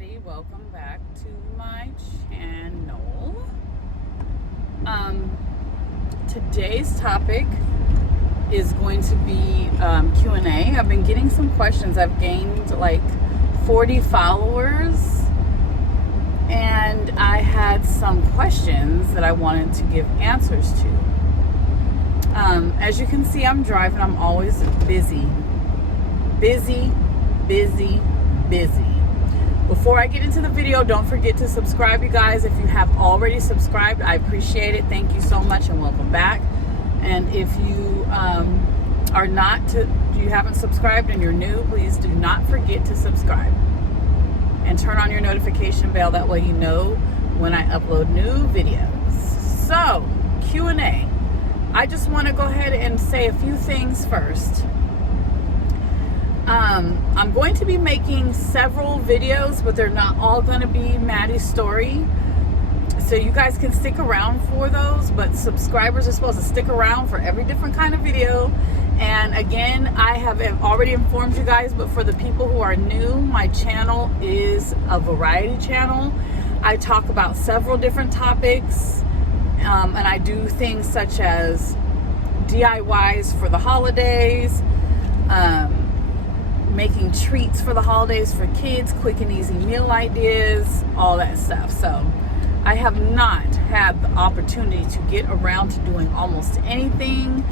everybody, welcome back to my channel. Today's topic is going to be Q&A. I've been getting some questions. I've gained like 40 followers and I had some questions that I wanted to give answers to. As you can see, I'm driving. I'm always busy. Before I get into the video, don't forget to subscribe, you guys. If you have already subscribed, I appreciate it. Thank you so much and welcome back. And if you you haven't subscribed and you're new, please do not forget to subscribe and turn on your notification bell. That way you know when I upload new videos. So, Q&A. I just want to go ahead and say a few things first. I'm going to be making several videos, but they're not all going to be Maddie's story. So you guys can stick around for those, but subscribers are supposed to stick around for every different kind of video. And again, I have already informed you guys, but for the people who are new, my channel is a variety channel. I talk about several different topics, and I do things such as DIYs for the holidays, making treats for the holidays for kids, quick and easy meal ideas, all that stuff. So I have not had the opportunity to get around to doing almost anything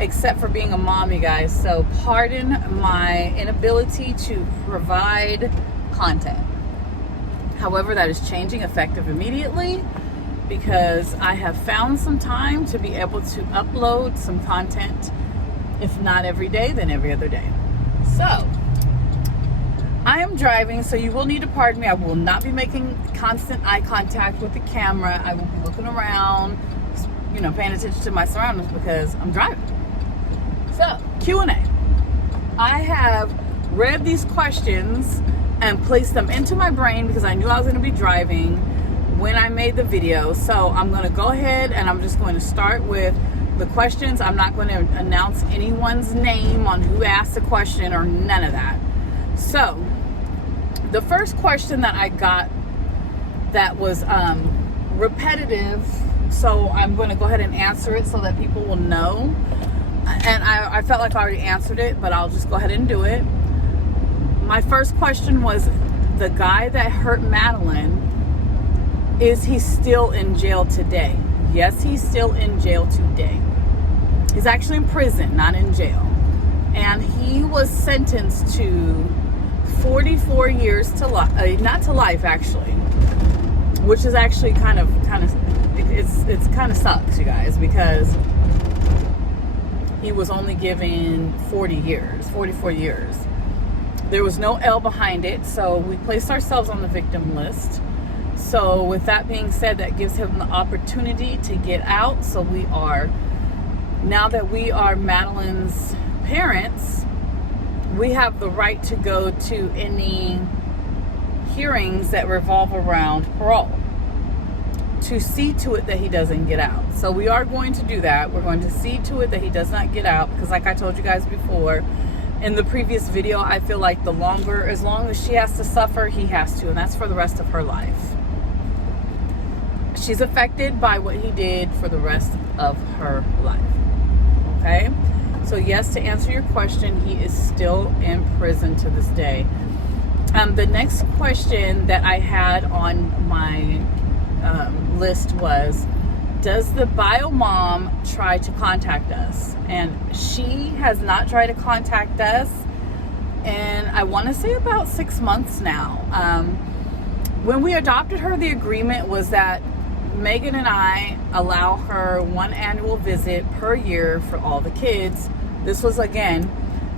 except for being a mom, you guys. So pardon my inability to provide content. However, that is changing effective immediately because I have found some time to be able to upload some content, if not every day, then every other day. So, I am driving, so you will need to pardon me. I will not be making constant eye contact with the camera. I will be looking around, paying attention to my surroundings because I'm driving. So, Q&A. I have read these questions and placed them into my brain because I knew I was going to be driving when I made the video. So, I'm going to go ahead and I'm just going to start with the questions. I'm not going to announce anyone's name on who asked the question or none of that. So, the first question that I got that was repetitive, so I'm going to go ahead and answer it so that people will know. And I felt like I already answered it, but I'll just go ahead and do it. My first question was, the guy that hurt Madeleine, is he still in jail today? Yes, he's still in jail today. He's actually in prison, not in jail. And he was sentenced to 44 years to life, not to life actually, which is actually it kind of sucks, you guys, because he was only given 44 years. There was no L behind it, so we placed ourselves on the victim list. So with that being said, that gives him the opportunity to get out. So now that we are Madeleine's parents, we have the right to go to any hearings that revolve around parole to see to it that he doesn't get out. So we are going to do that. We're going to see to it that he does not get out because, like I told you guys before in the previous video, I feel like as long as she has to suffer, he has to, and that's for the rest of her life. She's affected by what he did for the rest of her life. Okay? So yes, to answer your question, he is still in prison to this day. The next question that I had on my list was, does the bio mom try to contact us? And she has not tried to contact us, and I want to say about 6 months now. When we adopted her, the agreement was that Megan and I allow her one annual visit per year for all the kids. This was, again,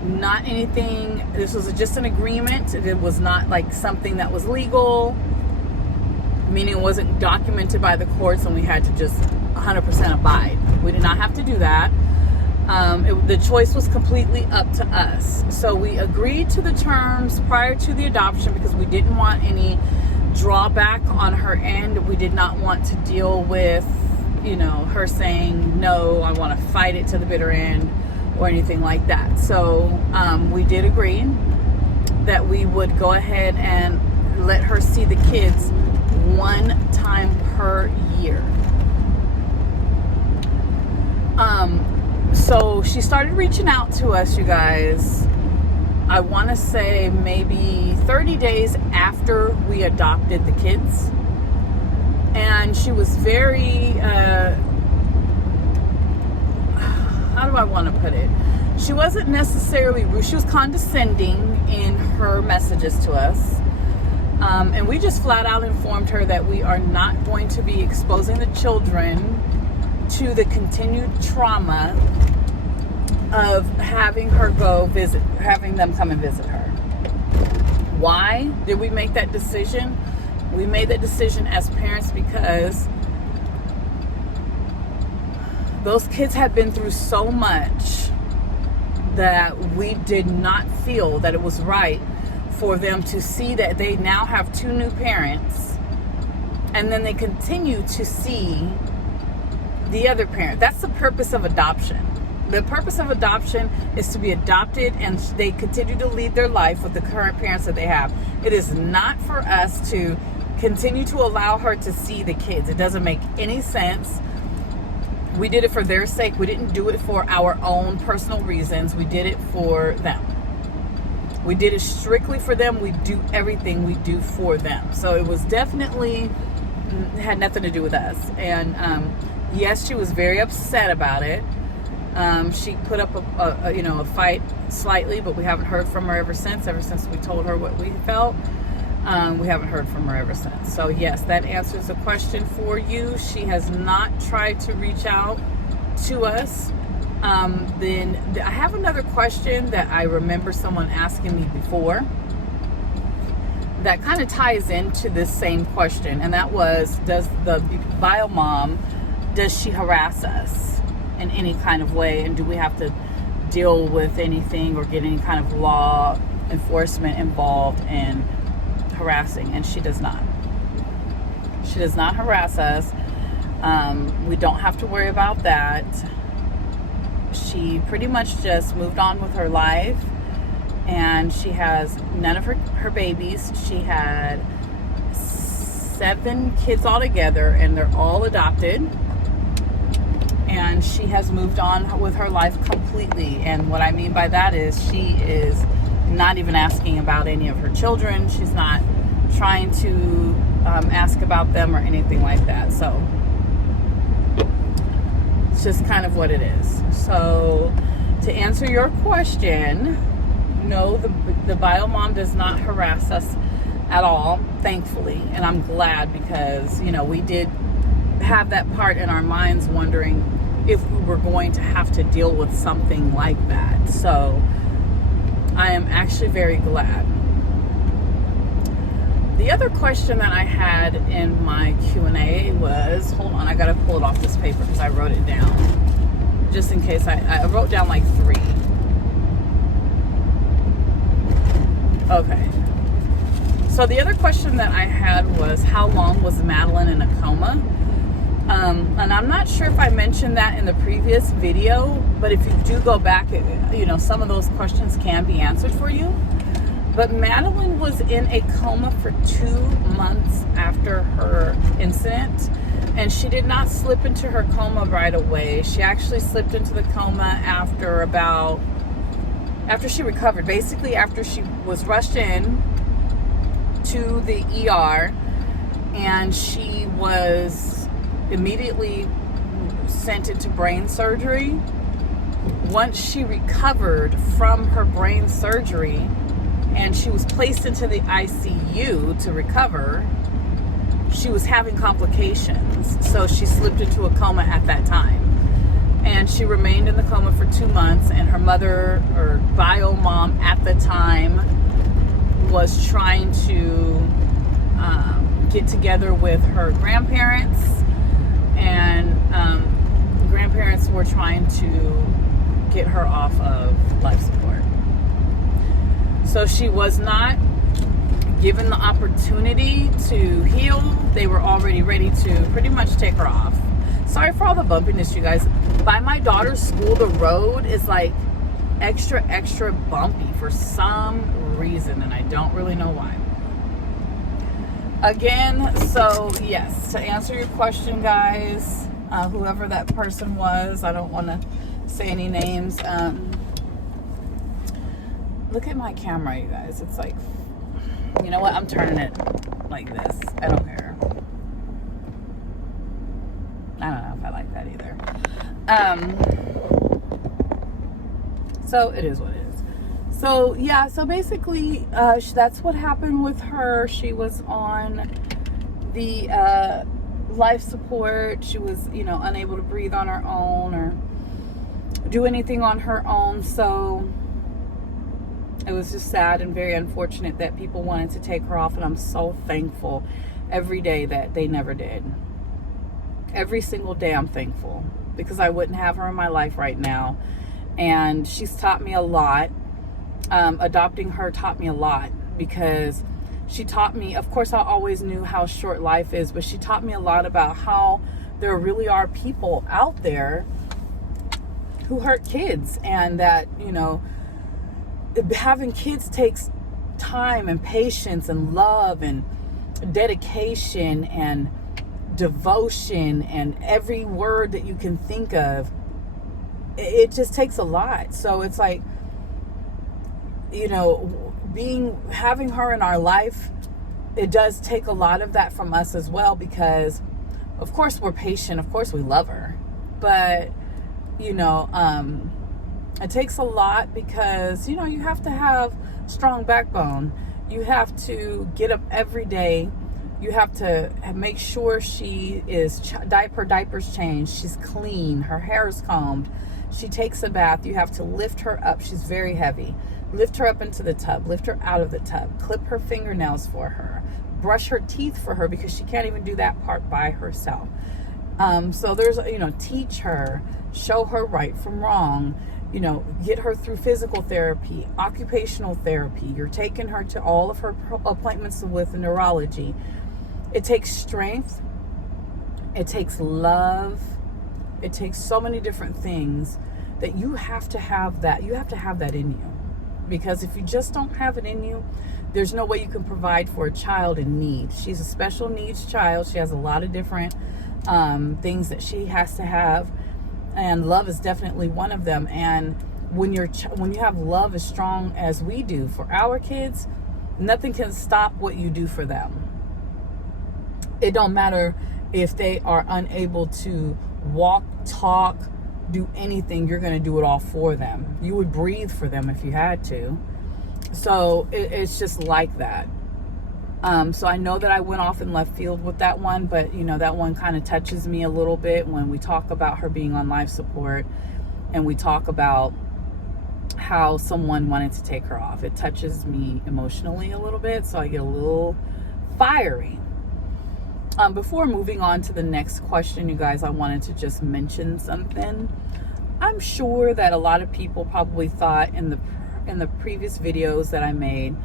not anything, this was just an agreement. It was not like something that was legal, meaning it wasn't documented by the courts and we had to just 100% abide. We did not have to do that. The choice was completely up to us. So we agreed to the terms prior to the adoption because we didn't want any drawback on her end. We did not want to deal with, her saying, no, I want to fight it to the bitter end or anything like that. So we did agree that we would go ahead and let her see the kids one time per year. So she started reaching out to us, you guys, I want to say maybe 30 days after we adopted the kids. And she was very, how do I want to put it? She wasn't necessarily rude. She was condescending in her messages to us. And we just flat out informed her that we are not going to be exposing the children to the continued trauma of having them come and visit her. Why did we make that decision? We made that decision as parents because those kids had been through so much that we did not feel that it was right for them to see that they now have two new parents, and then they continue to see the other parent. That's the purpose of adoption. The purpose of adoption is to be adopted and they continue to lead their life with the current parents that they have. It is not for us to continue to allow her to see the kids. It doesn't make any sense. We did it for their sake. We didn't do it for our own personal reasons. We did it for them. We did it strictly for them. We do everything we do for them. So it was definitely had nothing to do with us. And yes, she was very upset about it. She put up a fight slightly, but we haven't heard from her ever since we told her what we felt. We haven't heard from her ever since. So yes, that answers the question for you. She has not tried to reach out to us. Then I have another question that I remember someone asking me before that kind of ties into this same question, and that was, does the bio mom, does she harass us in any kind of way, and do we have to deal with anything or get any kind of law enforcement involved in harassing? And she does not. She does not harass us. We don't have to worry about that. She pretty much just moved on with her life, and she has none of her babies. She had 7 kids altogether, and they're all adopted. And she has moved on with her life completely. And what I mean by that is she is not even asking about any of her children. She's not trying to ask about them or anything like that. So it's just kind of what it is. So to answer your question, no, the bio mom does not harass us at all, thankfully. And I'm glad, because, we did have that part in our minds wondering if we were going to have to deal with something like that. So I am actually very glad. The other question that I had in my Q&A was, hold on, I gotta pull it off this paper because I wrote it down just in case. I wrote down like 3. Okay. So the other question that I had was, how long was Madeleine in a coma? And I'm not sure if I mentioned that in the previous video, but if you do go back, some of those questions can be answered for you. But Madeleine was in a coma for 2 months after her incident, and she did not slip into her coma right away. She actually slipped into the coma after she recovered, basically after she was rushed in to the ER, and she was immediately sent into brain surgery. Once she recovered from her brain surgery and she was placed into the ICU to recover, she was having complications. So she slipped into a coma at that time. And she remained in the coma for 2 months, and her mother, or bio mom at the time, was trying to get together with her grandparents, and the grandparents were trying to get her off of life support. So she was not given the opportunity to heal. They were already ready to pretty much take her off. Sorry for all the bumpiness, you guys. By my daughter's school, the road is like extra bumpy for some reason, and I don't really know why. again, so yes, to answer your question, guys, whoever that person was, I don't want to say any names. Look at my camera, you guys. It's like, you know what? I'm turning it like this. I don't care. I don't know if I like that either. So it is what it is. So yeah, so basically, that's what happened with her. She was on the life support. She was, unable to breathe on her own or do anything on her own. So it was just sad and very unfortunate that people wanted to take her off, and I'm so thankful every day that they never did. Every single day I'm thankful, because I wouldn't have her in my life right now. And she's taught me a lot. Adopting her taught me a lot, because she taught me, of course I always knew how short life is, but she taught me a lot about how there really are people out there who hurt kids, and that, having kids takes time and patience and love and dedication and devotion and every word that you can think of. It just takes a lot. So it's like, having her in our life, it does take a lot of that from us as well, because of course we're patient, of course we love her, but it takes a lot, because you have to have strong backbone. You have to get up every day. You have to make sure she is diapers changed, she's clean, her hair is combed, she takes a bath. You have to lift her up. She's very heavy. Lift her up into the tub, lift her out of the tub, clip her fingernails for her, brush her teeth for her, because she can't even do that part by herself. So there's, teach her, show her right from wrong, get her through physical therapy, occupational therapy. You're taking her to all of her appointments with neurology. It takes strength. It takes love. It takes so many different things that you have to have that. You have to have that in you. Because if you just don't have it in you, there's no way you can provide for a child in need. She's a special needs child. She has a lot of different things that she has to have. And love is definitely one of them. And when you have love as strong as we do for our kids, nothing can stop what you do for them. It don't matter if they are unable to walk, talk, do anything. You're going to do it all for them. You would breathe for them if you had to. So it's just like that. So I know that I went off in left field with that one, but that one kind of touches me a little bit when we talk about her being on life support, and we talk about how someone wanted to take her off. It touches me emotionally a little bit, so I get a little fiery. Before moving on to the next question, you guys, I wanted to just mention something. I'm sure that a lot of people probably thought in the previous videos that I made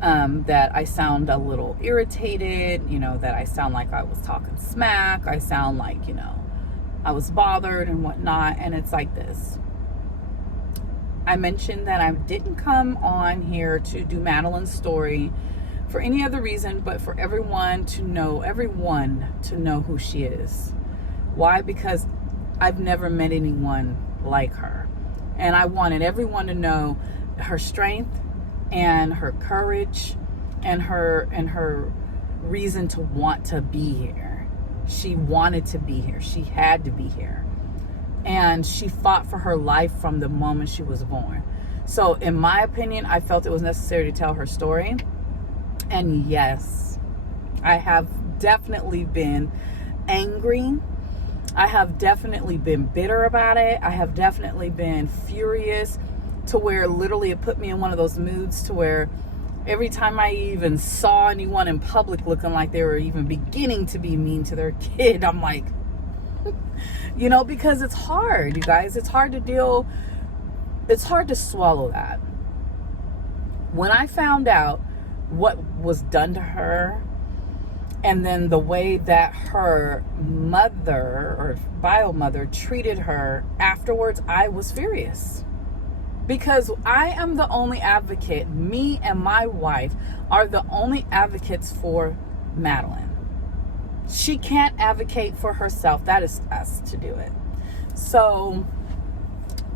that I sound a little irritated, that I sound like I was talking smack. I sound like, I was bothered and whatnot. And it's like this. I mentioned that I didn't come on here to do Madeleine's story for any other reason, but for everyone to know who she is. Why? Because I've never met anyone like her. And I wanted everyone to know her strength and her courage and her reason to want to be here. She wanted to be here. She had to be here. And she fought for her life from the moment she was born. So in my opinion, I felt it was necessary to tell her story. And yes, I have definitely been angry. I have definitely been bitter about it. I have definitely been furious, to where literally it put me in one of those moods to where every time I even saw anyone in public looking like they were even beginning to be mean to their kid, I'm like, because it's hard, you guys. It's hard to deal. It's hard to swallow that. When I found out what was done to her, and then the way that her mother or bio mother treated her afterwards, I was furious. Because I am the only advocate, me and my wife are the only advocates for Madeleine. She can't advocate for herself. That is us to do it. So,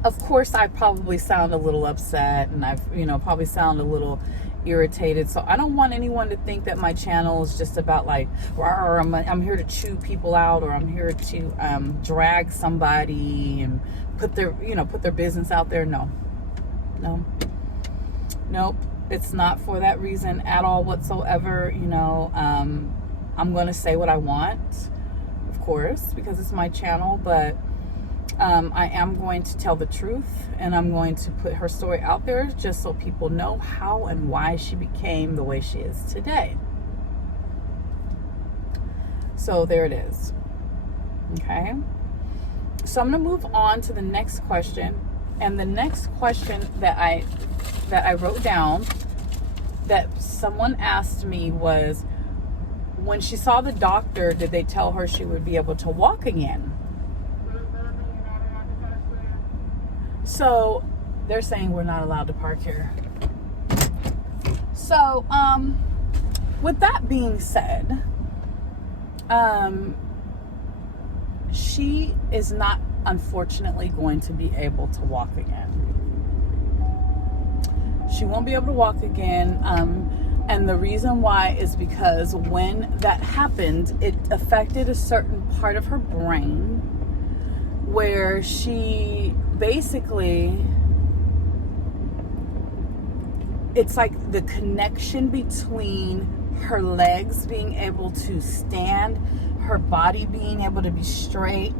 of course, I probably sound a little upset, and I've, probably sound a little irritated. So I don't want anyone to think that my channel is just about like, I'm here to chew people out, or I'm here to drag somebody and put their business out there. No, nope. It's not for that reason at all whatsoever. I'm going to say what I want, of course, because it's my channel, but I am going to tell the truth, and I'm going to put her story out there just so people know how and why she became the way she is today. So there it is. Okay. So I'm going to move on to the next question. And the next question that I wrote down that someone asked me was, when she saw the doctor, did they tell her she would be able to walk again? So they're saying we're not allowed to park here. So with that being said, she is not, unfortunately, going to be able to walk again. She won't be able to walk again. And the reason why is because when that happened, it affected a certain part of her brain where she basically, it's like the connection between her legs being able to stand, her body being able to be straight,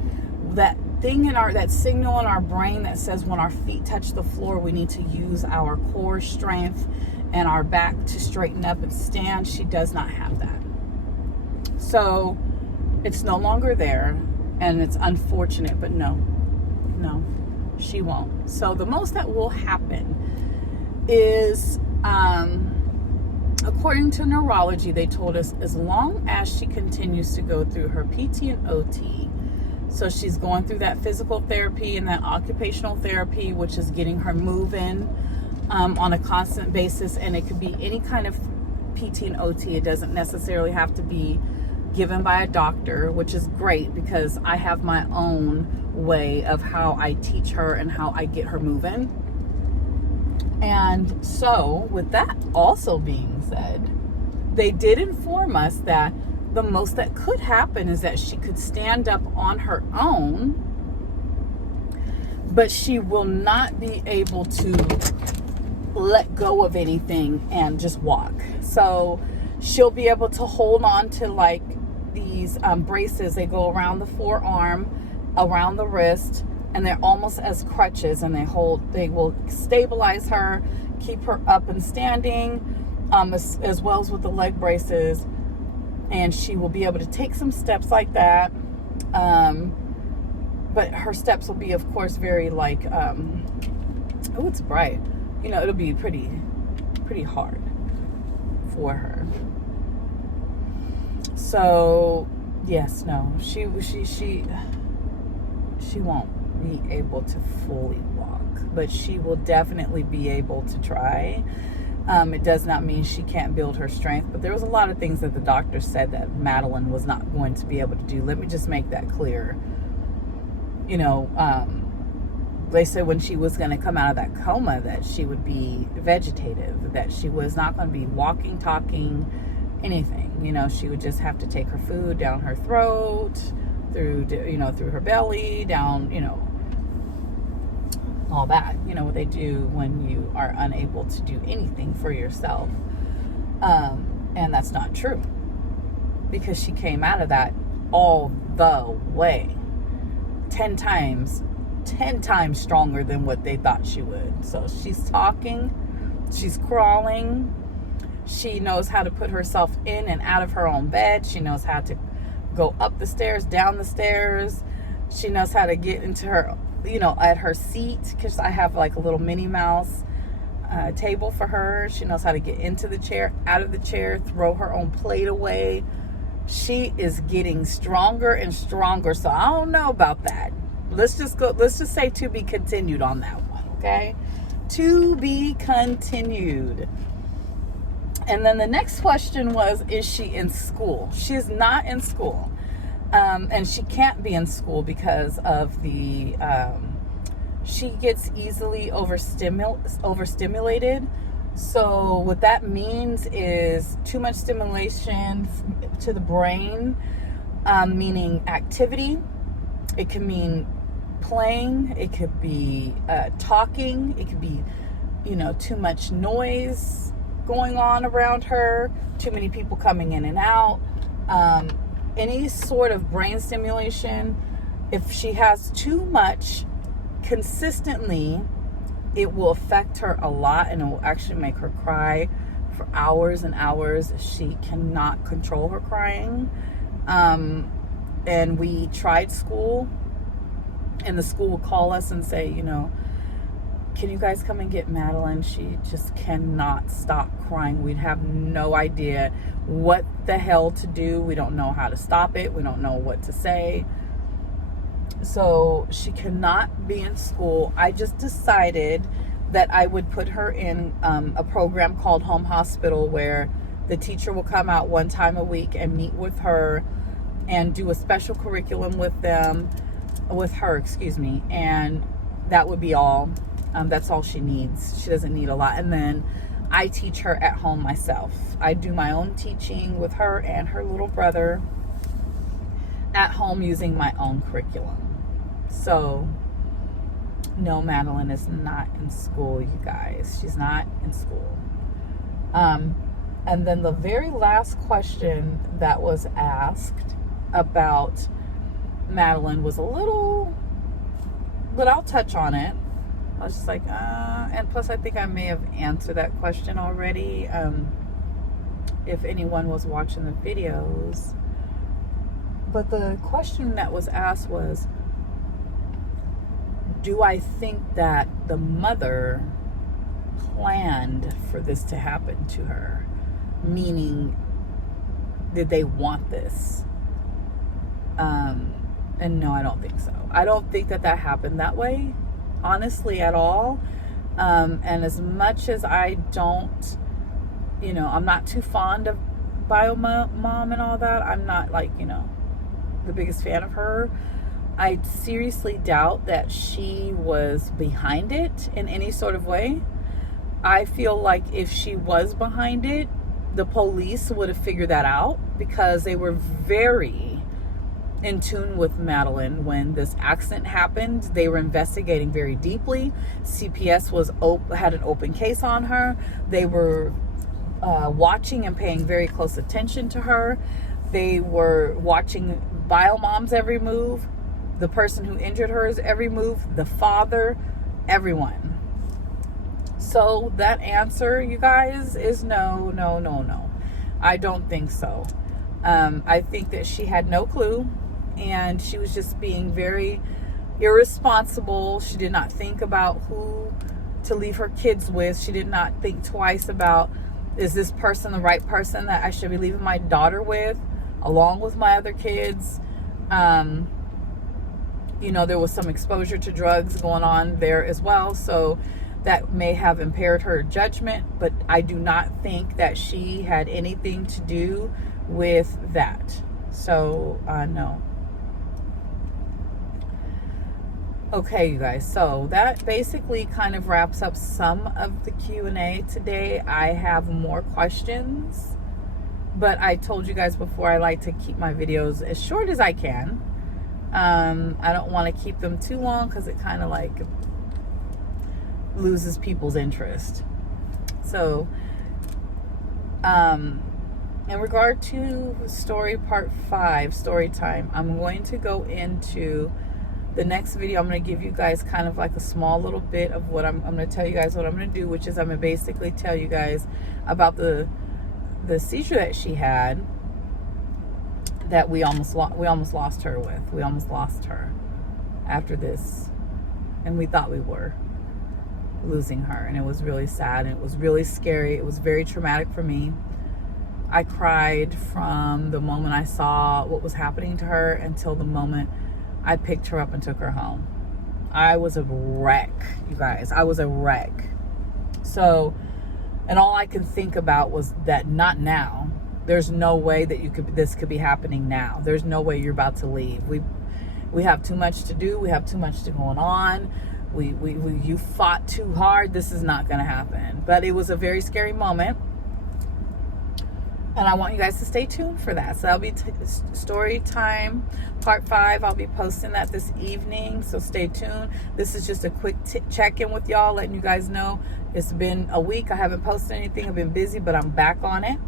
that thing that signal in our brain that says when our feet touch the floor, we need to use our core strength and our back to straighten up and stand. She does not have that. So it's no longer there, and it's unfortunate, but no, she won't. So the most that will happen is, according to neurology, they told us as long as she continues to go through her PT and OT, so she's going through that physical therapy and that occupational therapy, which is getting her moving on a constant basis. And it could be any kind of PT and OT. It doesn't necessarily have to be given by a doctor, which is great because I have my own way of how I teach her and how I get her moving. And so with that also being said, they did inform us that the most that could happen is that she could stand up on her own, but she will not be able to let go of anything and just walk. So she'll be able to hold on to like these braces. They go around the forearm, around the wrist, and they're almost as crutches, and they will stabilize her, keep her up and standing, as well as with the leg braces. And she will be able to take some steps like that. But her steps will be, of course, very like, oh, it's bright. It'll be pretty hard for her. So, yes, no, she won't be able to fully walk, but she will definitely be able to try. It does not mean she can't build her strength, but there was a lot of things that the doctor said that Madeleine was not going to be able to do. Let me just make that clear. They said when she was going to come out of that coma that she would be vegetative, that she was not going to be walking, talking, anything. She would just have to take her food down her throat, through her belly, down, all that, what they do when you are unable to do anything for yourself. And that's not true, because she came out of that all the way 10 times stronger than what they thought she would. So she's talking, she's crawling, she knows how to put herself in and out of her own bed, she knows how to go up the stairs, down the stairs, she knows how to get into her, at her seat, because I have like a little Minnie Mouse table for her. She knows how to get into the chair, out of the chair, throw her own plate away. She is getting stronger and stronger. So I don't know about that. Let's just say to be continued on that one, okay? To be continued. And then the next question was, is she in school? She is not in school. And she can't be in school because of the, she gets easily overstimulated. So what that means is too much stimulation to the brain, meaning activity. It can mean playing. It could be talking. It could be, too much noise going on around her, too many people coming in and out. Any sort of brain stimulation, if she has too much consistently, it will affect her a lot, and it will actually make her cry for hours and hours. She cannot control her crying. And we tried school, and the school will call us and say, can you guys come and get Madeleine? She just cannot stop crying. We'd have no idea what the hell to do. We don't know how to stop it. We don't know what to say. So she cannot be in school. I just decided that I would put her in a program called Home Hospital, where the teacher will come out one time a week and meet with her and do a special curriculum with her, and that would be all. That's all she needs. She doesn't need a lot. And then I teach her at home myself. I do my own teaching with her and her little brother at home using my own curriculum. So, no, Madeleine is not in school, you guys. She's not in school. And then the very last question that was asked about Madeleine was a little, but I'll touch on it. I was just like, and plus I think I may have answered that question already, if anyone was watching the videos. But the question that was asked was, do I think that the mother planned for this to happen to her? Meaning, did they want this? And no, I don't think so. I don't think that happened that way, honestly, at all. And as much as I don't, I'm not too fond of Bio Mom and all that. I'm not the biggest fan of her. I seriously doubt that she was behind it in any sort of way. I feel like if she was behind it, the police would have figured that out, because they were very in tune with Madeleine when this accident happened. They were investigating very deeply. CPS had an open case on her. They were watching and paying very close attention to her. They were watching Bio Mom's every move, the person who injured her's every move, the father, everyone. So that answer, you guys, is no. I don't think so. I think that she had no clue, and she was just being very irresponsible. She did not think about who to leave her kids with. She did not think twice about, is this person the right person that I should be leaving my daughter with, along with my other kids? There was some exposure to drugs going on there as well, so that may have impaired her judgment, but I do not think that she had anything to do with that. So, no. Okay, you guys, so that basically kind of wraps up some of the Q&A today. I have more questions, but I told you guys before, I like to keep my videos as short as I can. I don't want to keep them too long, because it kind of loses people's interest. So, in regard to story part 5, story time, I'm going to go into the next video. I'm going to give you guys kind of like a small little bit of what I'm going to tell you guys what I'm going to do, which is I'm going to basically tell you guys about the seizure that she had, that we almost lost her with. We almost lost her after this, and we thought we were losing her, and it was really sad, and it was really scary. It was very traumatic for me. I cried from the moment I saw what was happening to her until the moment I picked her up and took her home. I was a wreck, you guys. I was a wreck. So, And all I could think about was that not now. There's no way that this could be happening now. There's no way you're about to leave. We have too much to do. We have too much going on. You fought too hard. This is not going to happen. But it was a very scary moment. And I want you guys to stay tuned for that. So that'll be story time part 5. I'll be posting that this evening. So stay tuned. This is just a quick check-in with y'all, letting you guys know it's been a week. I haven't posted anything. I've been busy, but I'm back on it.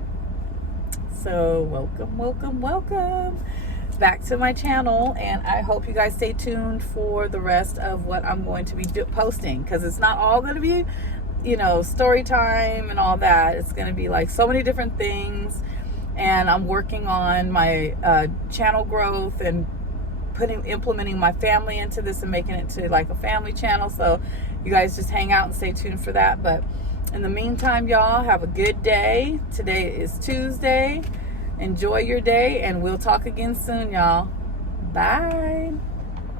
So welcome back to my channel. And I hope you guys stay tuned for the rest of what I'm going to be posting. Because it's not all going to be, story time and all that. It's going to be like so many different things, and I'm working on my channel growth and implementing my family into this and making it to like a family channel. So you guys just hang out and stay tuned for that. But in the meantime, y'all have a good day. Today is Tuesday. Enjoy your day, and we'll talk again soon, y'all. Bye.